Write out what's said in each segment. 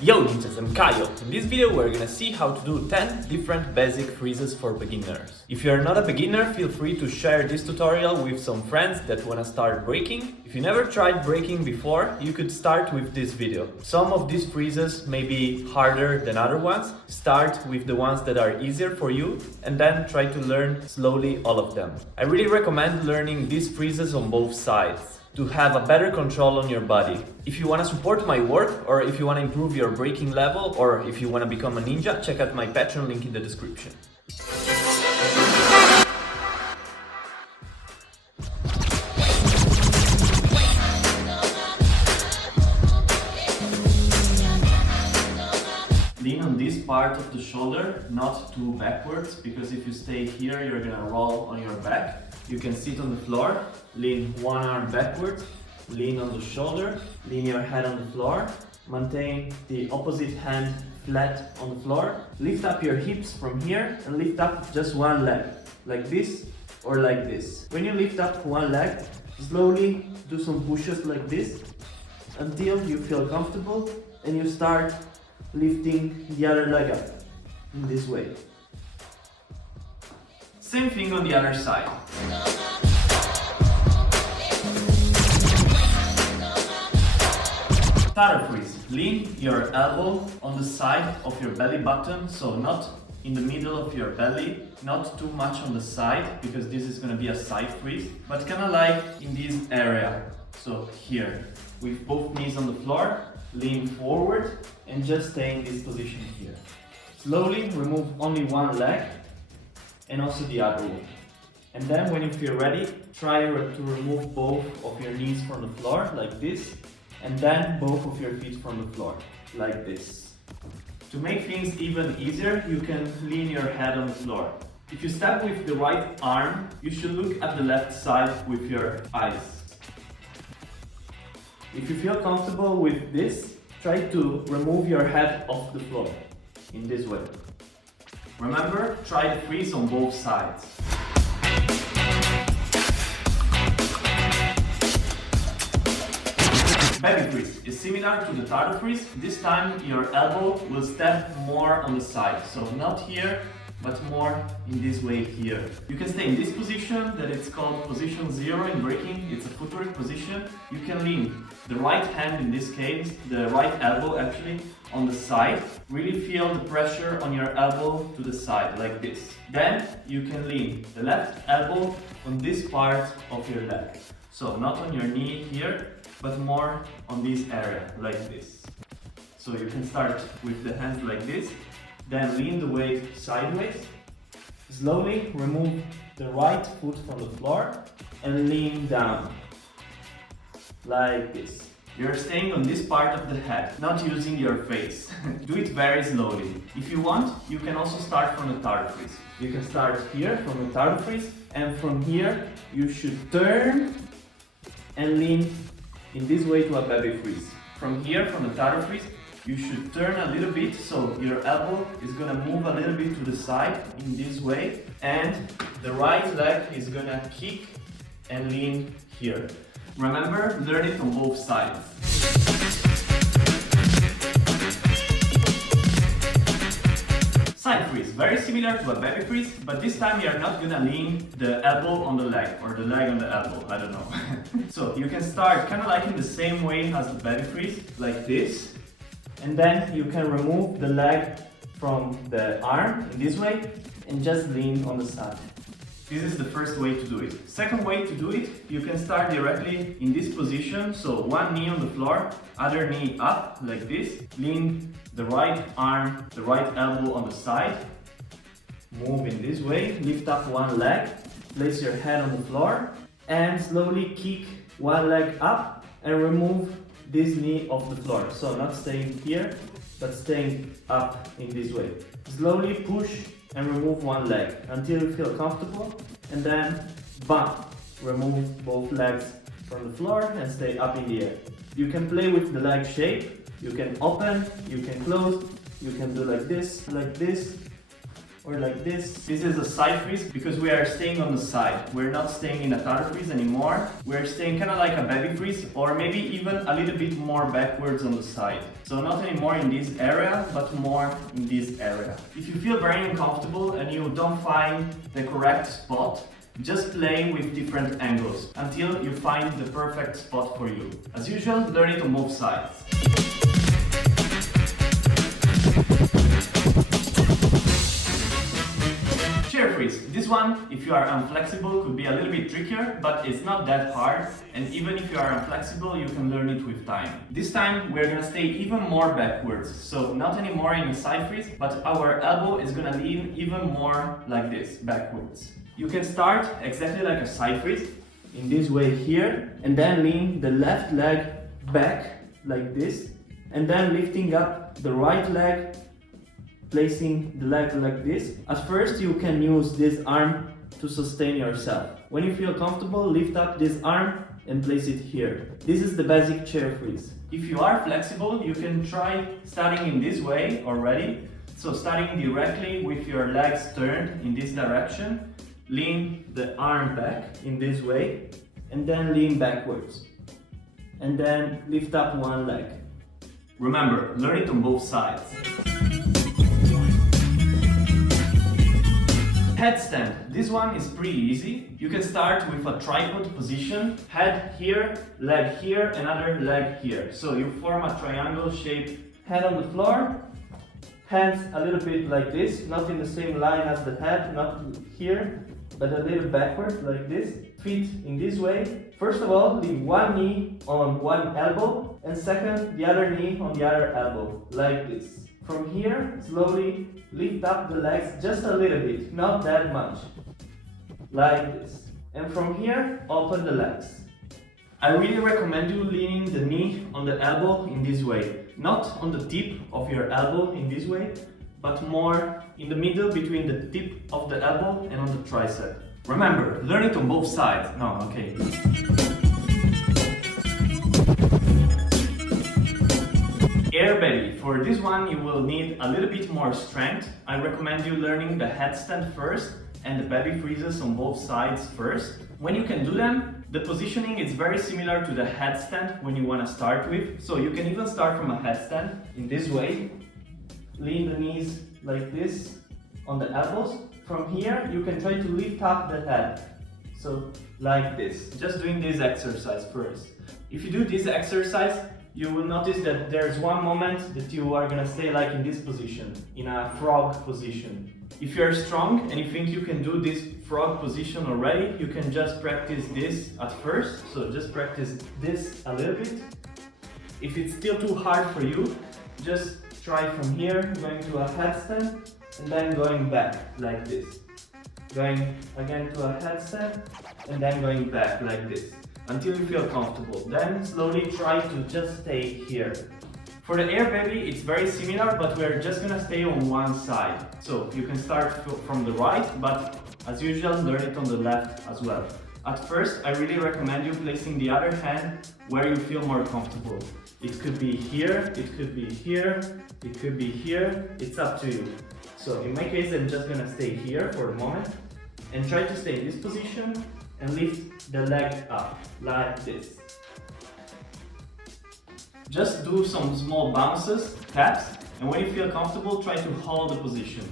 Yo ninjas, I'm Kaio. In this video we're gonna see how to do 10 different basic freezes for beginners. If you're not a beginner, feel free to share this tutorial with some friends that wanna start breaking. If you never tried breaking before, you could start with this video. Some of these freezes may be harder than other ones. Start with the ones that are easier for you and then try to learn slowly all of them. I really recommend learning these freezes on both sides to have a better control on your body. If you want to support my work, or if you want to improve your breaking level, or if you want to become a ninja, check out my Patreon link in the description. Lean on this part of the shoulder, not too backwards, because if you stay here, you're gonna roll on your back. You can sit on the floor, lean one arm backwards, lean on the shoulder, lean your head on the floor, maintain the opposite hand flat on the floor, lift up your hips from here and lift up just one leg, like this or like this. When you lift up one leg, slowly do some pushes like this until you feel comfortable and you start lifting the other leg up in this way. Same thing on the other side. Tarot freeze. Lean your elbow on the side of your belly button, so not in the middle of your belly, not too much on the side, because this is going to be a side freeze, but kind of like in this area. So here, with both knees on the floor, lean forward and just stay in this position here. Slowly remove only one leg and also the other one. And then when you feel ready, try to remove both of your knees from the floor, like this, and then both of your feet from the floor, like this. To make things even easier, you can lean your head on the floor. If you step with the right arm, you should look at the left side with your eyes. If you feel comfortable with this, try to remove your head off the floor, in this way. Remember, try to freeze on both sides. Baby freeze is similar to the tarot freeze. This time your elbow will step more on the side, so not here, but more in this way here. You can stay in this position, that it's called position 0 in breaking. It's a footwork position. You can lean the right hand, in this case, the right elbow actually, on the side. Really feel the pressure on your elbow to the side, like this. Then you can lean the left elbow on this part of your leg. So not on your knee here, but more on this area, like this. So you can start with the hands like this, then lean the weight sideways. Slowly remove the right foot from the floor and lean down, like this. You're staying on this part of the head, not using your face. Do it very slowly. If you want, you can also start from the tarot freeze. You can start here from the tarot freeze, and from here you should turn and lean in this way to a baby freeze. From here, from the tarot freeze, you should turn a little bit, so your elbow is gonna move a little bit to the side in this way, and the right leg is gonna kick and lean here. Remember, learn it on both sides. Side freeze, very similar to a baby freeze, but this time you are not gonna lean the elbow on the leg, or the leg on the elbow, I don't know. So you can start kind of like in the same way as the baby freeze, like this, and then you can remove the leg from the arm in this way and just lean on the side. This is the first way to do it. Second way to do it, you can start directly in this position, so one knee on the floor, other knee up, like this. Lean the right arm, the right elbow on the side. Move in this way, lift up one leg, place your head on the floor, and slowly kick one leg up and remove this knee off the floor. So not staying here, but staying up in this way. Slowly push and remove one leg until you feel comfortable, and then bam, remove both legs from the floor and stay up in the air. You can play with the leg shape. You can open, you can close, you can do like this, or like this. This is a side freeze because we are staying on the side. We're not staying in a total freeze anymore. We're staying kind of like a baby freeze, or maybe even a little bit more backwards on the side. So not anymore in this area, but more in this area. If you feel very uncomfortable and you don't find the correct spot, just play with different angles until you find the perfect spot for you. As usual, learn it on both sides. Chair freeze. This one, if you are inflexible, could be a little bit trickier, but it's not that hard. And even if you are inflexible, you can learn it with time. This time, we're gonna stay even more backwards. So not anymore in a side freeze, but our elbow is gonna lean even more like this, backwards. You can start exactly like a side freeze, in this way here, and then lean the left leg back like this, and then lifting up the right leg, placing the leg like this. At first you can use this arm to sustain yourself. When you feel comfortable, lift up this arm and place it here. This is the basic chair freeze. If you are flexible, you can try starting in this way already. So starting directly with your legs turned in this direction, lean the arm back in this way, and then lean backwards. And then lift up one leg. Remember, learn it on both sides. Headstand. This one is pretty easy. You can start with a tripod position, head here, leg here, another leg here. So you form a triangle shape, head on the floor, hands a little bit like this, not in the same line as the head, not here, but a little backward like this. Feet in this way. First of all, leave one knee on one elbow, and second, the other knee on the other elbow, like this. From here, slowly lift up the legs just a little bit, not that much, like this. And from here, open the legs. I really recommend you leaning the knee on the elbow in this way, not on the tip of your elbow in this way, but more in the middle between the tip of the elbow and on the tricep. Remember, learn it on both sides. No, okay. Airbaby. For this one you will need a little bit more strength. I recommend you learning the headstand first and the baby freezes on both sides first. When you can do them, the positioning is very similar to the headstand when you want to start with. So you can even start from a headstand in this way. Lean the knees like this on the elbows. From here you can try to lift up the head. So like this. Just doing this exercise first. If you do this exercise, you will notice that there's one moment that you are gonna stay like in this position, in a frog position. If you're strong and you think you can do this frog position already, you can just practice this at first. So just practice this a little bit. If it's still too hard for you, just try from here, going to a headstand, and then going back like this. Going again to a headstand, and then going back like this, until you feel comfortable. Then slowly try to just stay here. For the Airbaby, it's very similar, but we're just gonna stay on one side. So you can start from the right, but as usual, learn it on the left as well. At first, I really recommend you placing the other hand where you feel more comfortable. It could be here, it could be here, it could be here, it's up to you. So in my case, I'm just gonna stay here for a moment and try to stay in this position and lift the leg up, like this. Just do some small bounces, taps, and when you feel comfortable, try to hold the position.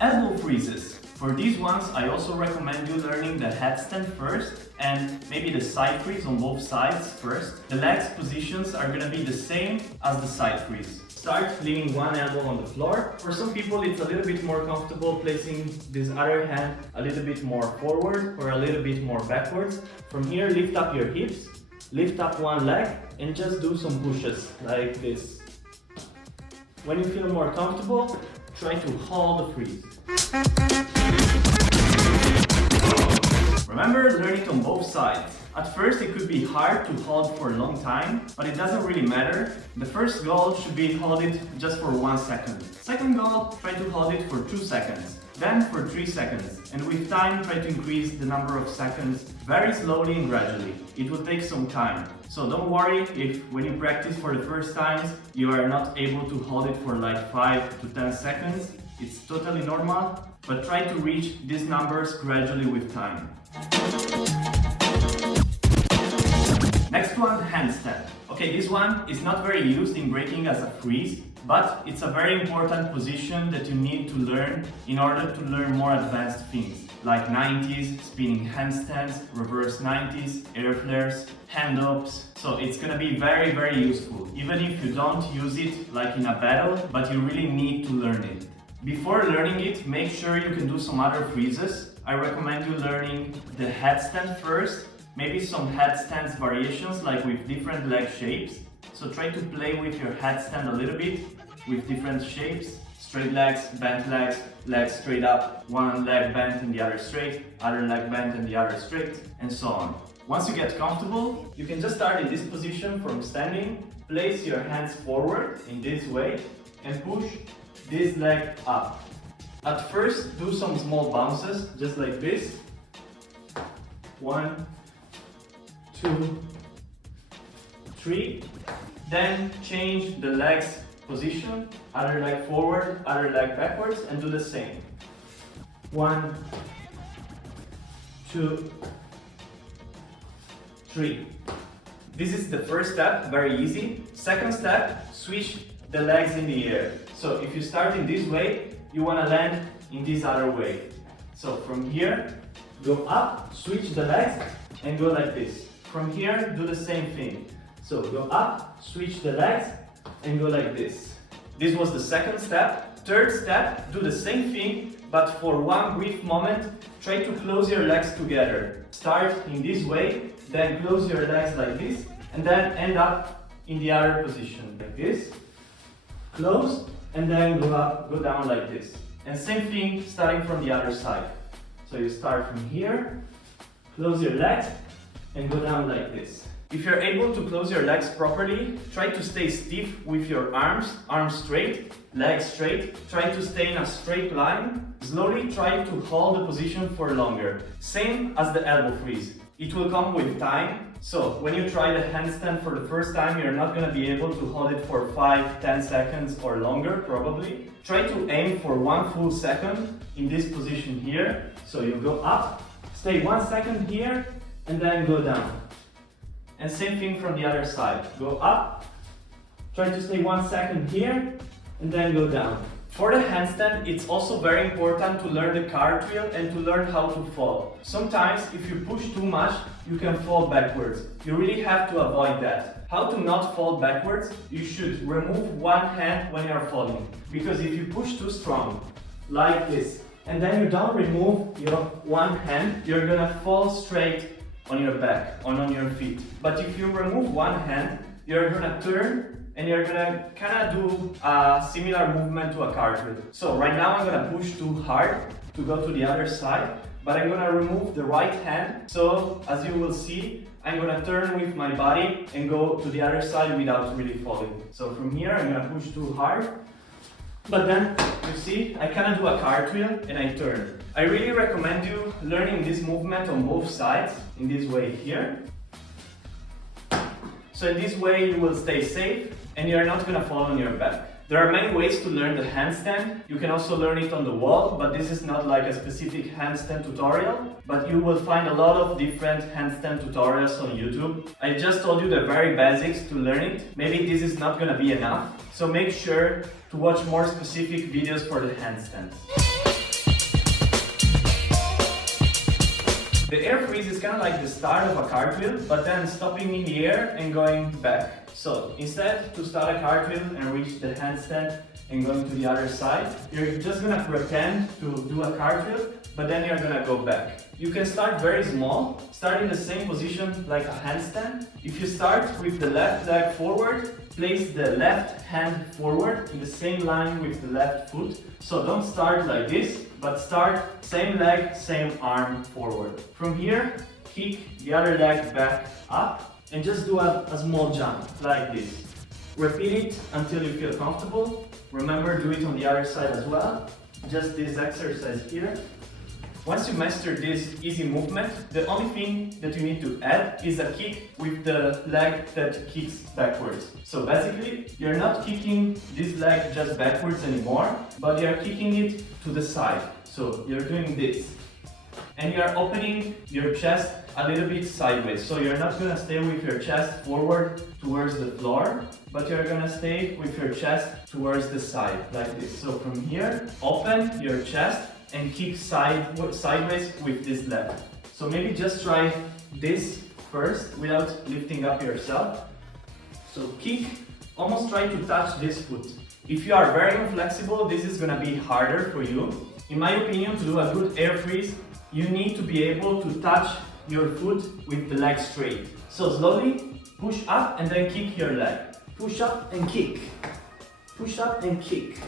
Elbow freezes. For these ones, I also recommend you learning the headstand first and maybe the side freeze on both sides first. The legs positions are gonna be the same as the side freeze. Start leaning one elbow on the floor. For some people, it's a little bit more comfortable placing this other hand a little bit more forward or a little bit more backwards. From here, lift up your hips, lift up one leg, and just do some pushes like this. When you feel more comfortable, try to hold the freeze. Remember, learn it on both sides. At first it could be hard to hold for a long time, but it doesn't really matter. The first goal should be hold it just for 1 second. Second goal, try to hold it for 2 seconds. then for 3 seconds, and with time try to increase the number of seconds very slowly and gradually. It will take some time, so don't worry if when you practice for the first times you are not able to hold it for like 5 to 10 seconds. It's totally normal, but try to reach these numbers gradually with time. Next one, handstand. Okay, this one is not very used in breaking as a freeze, but it's a very important position that you need to learn in order to learn more advanced things, like 90s, spinning handstands, reverse 90s, air flares, hand ups. So it's gonna be very, very useful, even if you don't use it like in a battle, but you really need to learn it. Before learning it, make sure you can do some other freezes. I recommend you learning the headstand first, maybe some headstands variations like with different leg shapes. So try to play with your headstand a little bit with different shapes. Straight legs, bent legs, legs straight up, one leg bent and the other straight, other leg bent and the other straight, and so on. Once you get comfortable, you can just start in this position from standing, place your hands forward in this way and push this leg up. At first, do some small bounces, just like this. 1, 2, 3. Then change the legs position, other leg forward, other leg backwards, and do the same. 1, 2, 3. This is the first step, very easy. Second step, switch the legs in the air. So if you start in this way, you want to land in this other way. So from here, go up, switch the legs, and go like this. From here, do the same thing. So go up, switch the legs, and go like this. This was the second step. Third step, do the same thing, but for one brief moment, try to close your legs together. Start in this way, then close your legs like this, and then end up in the other position, like this. Close, and then go up, go down like this. And same thing, starting from the other side. So you start from here, close your legs, and go down like this. If you're able to close your legs properly, try to stay stiff with your arms straight, legs straight. Try to stay in a straight line. Slowly try to hold the position for longer. Same as the elbow freeze. It will come with time. So when you try the handstand for the first time, you're not going to be able to hold it for 5-10 seconds or longer, probably. Try to aim for 1 full second in this position here. So you go up, stay 1 second here, and then go down. And same thing from the other side. Go up, try to stay 1 second here, and then go down. For the handstand, it's also very important to learn the cartwheel and to learn how to fall. Sometimes, if you push too much, you can fall backwards. You really have to avoid that. How to not fall backwards? You should remove one hand when you're falling. Because if you push too strong, like this, and then you don't remove your one hand, you're gonna fall straight on your back, on your feet. But if you remove one hand, you're gonna turn and you're gonna kinda do a similar movement to a cartwheel. So right now I'm gonna push too hard to go to the other side, but I'm gonna remove the right hand. So as you will see, I'm gonna turn with my body and go to the other side without really falling. So from here I'm gonna push too hard, but then you see, I kinda do a cartwheel and I turn. I really recommend you learning this movement on both sides, in this way here. So in this way you will stay safe and you're not gonna fall on your back. There are many ways to learn the handstand. You can also learn it on the wall, but this is not like a specific handstand tutorial. But you will find a lot of different handstand tutorials on YouTube. I just told you the very basics to learn it. Maybe this is not gonna be enough. So make sure to watch more specific videos for the handstands. The air freeze is kind of like the start of a cartwheel, but then stopping in the air and going back. So instead, to start a cartwheel and reach the handstand and going to the other side, you're just gonna pretend to do a cartwheel, but then you're gonna go back. You can start very small, start in the same position like a handstand. If you start with the left leg forward, place the left hand forward in the same line with the left foot. So don't start like this, but start same leg, same arm forward. From here, kick the other leg back up and just do a small jump like this. Repeat it until you feel comfortable. Remember, do it on the other side as well. just this exercise here. Once you master this easy movement, the only thing that you need to add is a kick with the leg that kicks backwards. So basically, you're not kicking this leg just backwards anymore, but you're kicking it to the side. So you're doing this. And you're opening your chest a little bit sideways. So you're not gonna stay with your chest forward towards the floor, but you're gonna stay with your chest towards the side, like this. So from here, open your chest and kick sideways with this leg. So maybe just try this first without lifting up yourself. So kick, almost try to touch this foot. If you are very inflexible, this is gonna be harder for you. In my opinion, to do a good air freeze, you need to be able to touch your foot with the leg straight. So slowly push up and then kick your leg. Push up and kick. Push up and kick.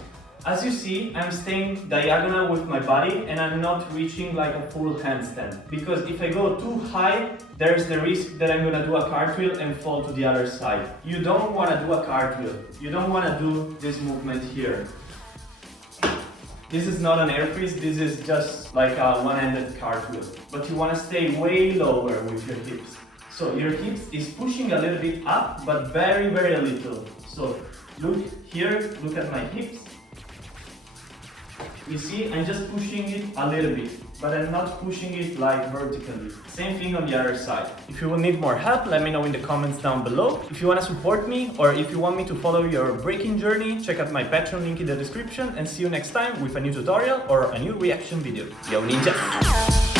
As you see, I'm staying diagonal with my body and I'm not reaching like a full handstand. Because if I go too high, there's the risk that I'm gonna do a cartwheel and fall to the other side. You don't wanna do a cartwheel. You don't wanna do this movement here. This is not an air freeze, this is just like a one-handed cartwheel. But you wanna stay way lower with your hips. So your hips is pushing a little bit up, but very, very little. So look here, look at my hips. You see, I'm just pushing it a little bit, but I'm not pushing it like vertically. Same thing on the other side. If you will need more help, let me know in the comments down below. If you want to support me, or if you want me to follow your breaking journey, check out my Patreon link in the description, and see you next time with a new tutorial or a new reaction video. Yo ninjas!